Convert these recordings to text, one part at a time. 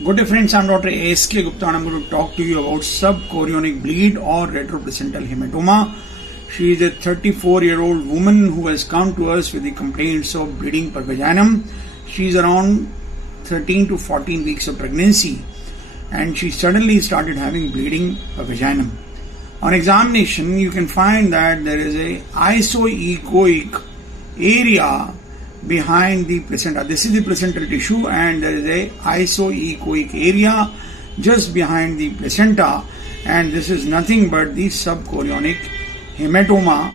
Good day friends, I'm Dr. A.S.K. Gupta and I'm going to talk to you about subchorionic bleed or retroplacental hematoma. She is a 34-year-old woman who has come to us with the complaints of bleeding per vaginum. She is around 13 to 14 weeks of pregnancy and she suddenly started having bleeding per vaginum. On examination, you can find that there is a isoechoic area behind the placenta. This is the placental tissue and there is a isoechoic area just behind the placenta, and this is nothing but the subchorionic hematoma.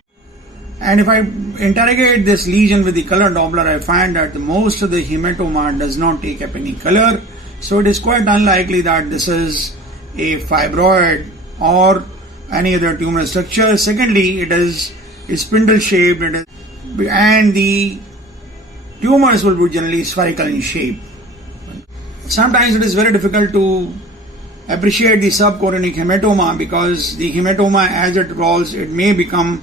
And if I interrogate this lesion with the color Doppler, I find that most of the hematoma does not take up any color, so it is quite unlikely that this is a fibroid or any other tumor structure. Secondly, it is spindle shaped and the tumors will be generally spherical in shape. Sometimes it is very difficult to appreciate the subchorionic hematoma because the hematoma, as it evolves, it may become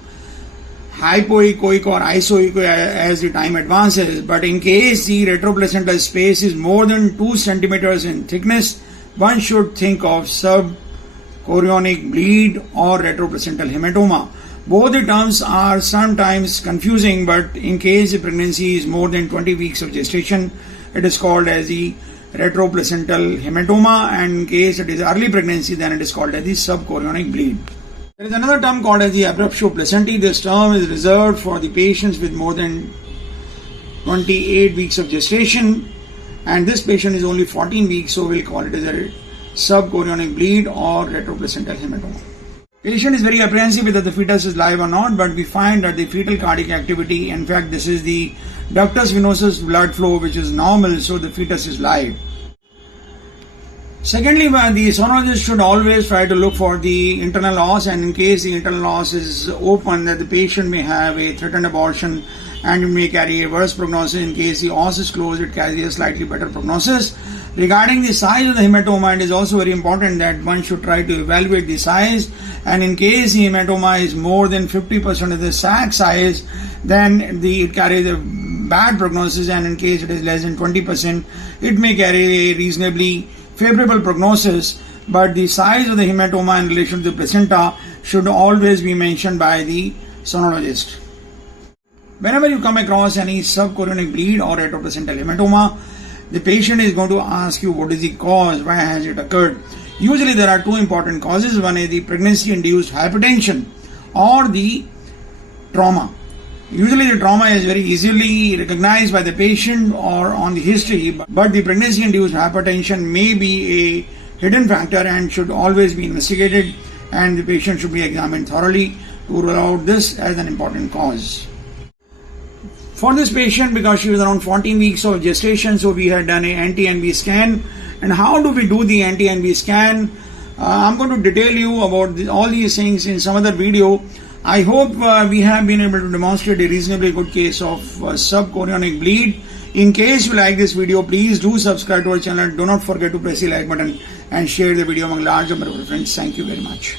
hypoechoic or isoechoic as the time advances. But in case the retroplacental space is more than 2 centimeters in thickness, one should think of subchorionic bleed or retroplacental hematoma. Both the terms are sometimes confusing, but in case the pregnancy is more than 20 weeks of gestation, it is called as the retroplacental hematoma, and in case it is early pregnancy, then it is called as the subchorionic bleed. There is another term called as the abruptio placentae. This term is reserved for the patients with more than 28 weeks of gestation, and this patient is only 14 weeks, so we'll call it as a subchorionic bleed or retroplacental hematoma. Patient is very apprehensive whether the fetus is live or not, but we find that the fetal cardiac activity, in fact this is the ductus venosus blood flow which is normal, so the fetus is live. Secondly, the sonologist should always try to look for the internal os, and in case the internal os is open, that the patient may have a threatened abortion and it may carry a worse prognosis. In case the os is closed, it carries a slightly better prognosis. Regarding the size of the hematoma, it is also very important that one should try to evaluate the size, and in case the hematoma is more than 50% of the sac size, then it carries a bad prognosis, and in case it is less than 20%, it may carry a reasonably favorable prognosis. But the size of the hematoma in relation to the placenta should always be mentioned by the sonologist. Whenever you come across any subchorionic bleed or retroplacental hematoma, the patient is going to ask you what is the cause, why has it occurred. Usually there are 2 important causes. One is the pregnancy-induced hypertension or the trauma. Usually the trauma is very easily recognized by the patient or on the history, but the pregnancy-induced hypertension may be a hidden factor and should always be investigated, and the patient should be examined thoroughly to rule out this as an important cause. For this patient, because she was around 14 weeks of gestation, so we had done an anti-NB scan. And how do we do the anti-NB scan? I'm going to detail you about all these things in some other video. I hope we have been able to demonstrate a reasonably good case of subchorionic bleed. In case you like this video, please do subscribe to our channel. Do not forget to press the like button and share the video among large number of friends. Thank you very much.